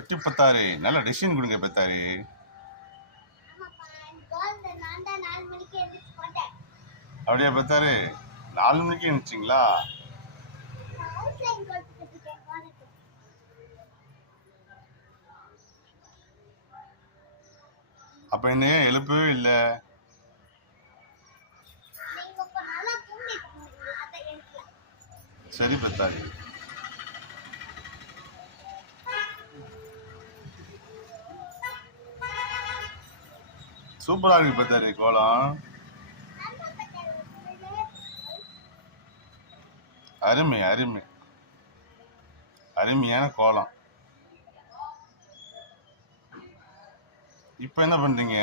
குட்டி பத்தாரு, நல்ல டிசிஷன் கொடுங்க பத்தாரு. அப்படியா பத்தாரு? 4 மணிக்கு எழுந்துச்சிங்களா? அப்ப என்ன எழுப்பவே இல்லை? சரி பத்தாரு. சூப்பரா இருக்கு பத்தாரு கோலம். அருமை அருமை, அருமையான கோலம். இப்ப என்ன பண்றீங்க?